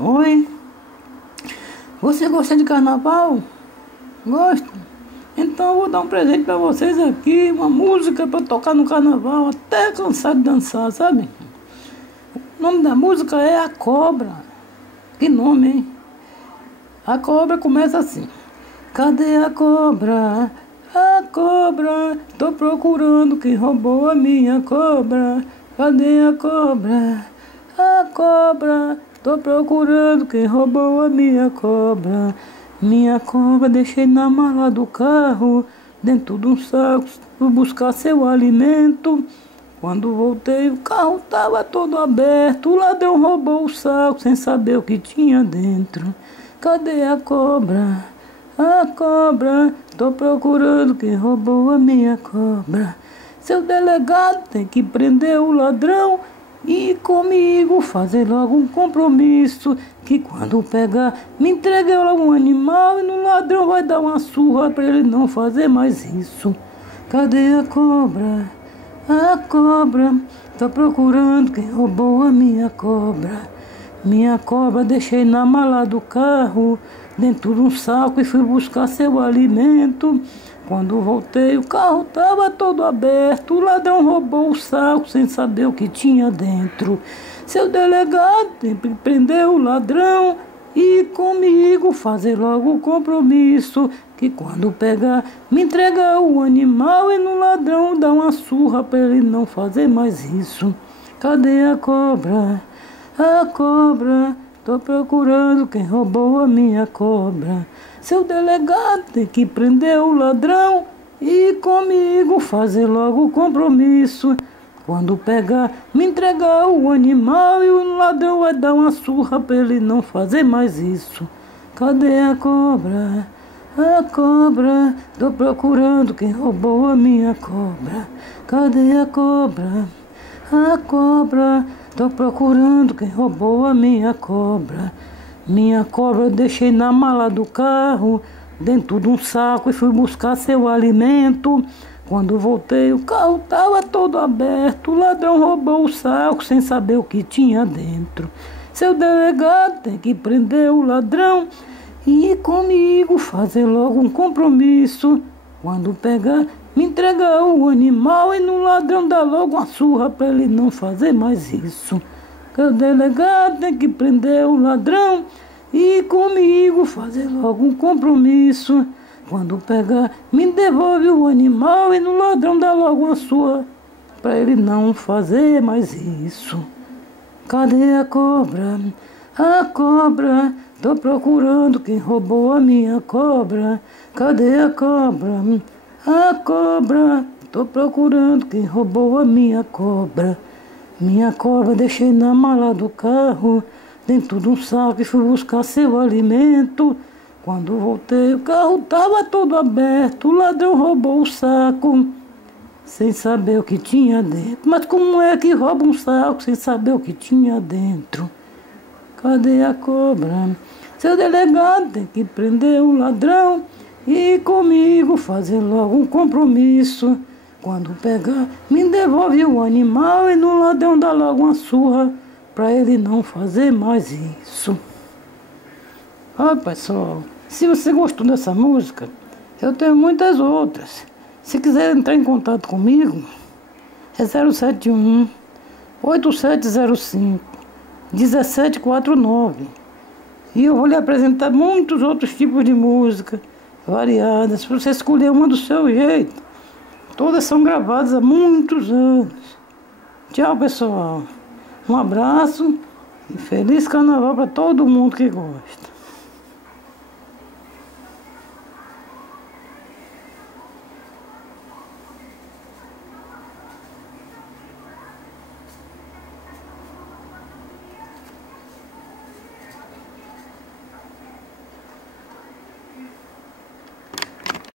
Oi, você gosta de carnaval? Gosta? Então eu vou dar um presente pra vocês aqui, uma música pra tocar no carnaval, até cansado de dançar, sabe? O nome da música é A Cobra. Que nome, hein? A cobra começa assim. Cadê a cobra? A cobra, tô procurando quem roubou a minha cobra. Cadê a cobra? A cobra, tô procurando quem roubou a minha cobra. Minha cobra deixei na mala do carro, dentro de um saco, fui buscar seu alimento. Quando voltei, o carro tava todo aberto, o ladrão roubou o saco sem saber o que tinha dentro. Cadê a cobra? A cobra, tô procurando quem roubou a minha cobra. Seu delegado tem que prender o ladrão e comigo fazer logo um compromisso, que quando pegar, me entregue logo um animal e no ladrão vai dar uma surra pra ele não fazer mais isso. Cadê a cobra? A cobra, tô procurando quem roubou a minha cobra. Minha cobra deixei na mala do carro, dentro de um saco, e fui buscar seu alimento. Quando voltei, o carro tava todo aberto, o ladrão roubou o saco sem saber o que tinha dentro. Seu delegado tem que prender o ladrão e comigo fazer logo o compromisso, que quando pegar, me entregar o animal e no ladrão dar uma surra pra ele não fazer mais isso. Cadê a cobra? A cobra, tô procurando quem roubou a minha cobra. Seu delegado tem que prender o ladrão e comigo fazer logo o compromisso. Quando pegar, me entregar o animal e o ladrão vai dar uma surra pra ele não fazer mais isso. Cadê a cobra? A cobra, tô procurando quem roubou a minha cobra. Cadê a cobra? A cobra, tô procurando quem roubou a minha cobra. Minha cobra eu deixei na mala do carro, dentro de um saco, e fui buscar seu alimento. Quando voltei, o carro tava todo aberto, o ladrão roubou o saco sem saber o que tinha dentro. Seu delegado tem que prender o ladrão e comigo fazer logo um compromisso. Quando pegar, me entregar o animal e no ladrão dar logo uma surra pra ele não fazer mais isso. O delegado tem que prender o ladrão e comigo fazer logo um compromisso. Quando pegar, me devolve o animal e no ladrão dá logo uma surra pra ele não fazer mais isso. Cadê a cobra? A cobra, tô procurando quem roubou a minha cobra. Cadê a cobra? A cobra, tô procurando quem roubou a minha cobra. Minha cobra deixei na mala do carro, dentro de um saco, e fui buscar seu alimento. Quando voltei, o carro tava todo aberto, o ladrão roubou o saco sem saber o que tinha dentro. Mas como é que rouba um saco sem saber o que tinha dentro? Cadê a cobra? Seu delegado tem que prender o ladrão e comigo fazer logo um compromisso. Quando pegar, me devolve o animal e no ladrão dá logo uma surra pra ele não fazer mais isso. Ó, pessoal, se você gostou dessa música, eu tenho muitas outras. Se quiser entrar em contato comigo, é 071 8705 1749. E eu vou lhe apresentar muitos outros tipos de música variadas, para você escolher uma do seu jeito. Todas são gravadas há muitos anos. Tchau, pessoal. Um abraço e feliz carnaval para todo mundo que gosta.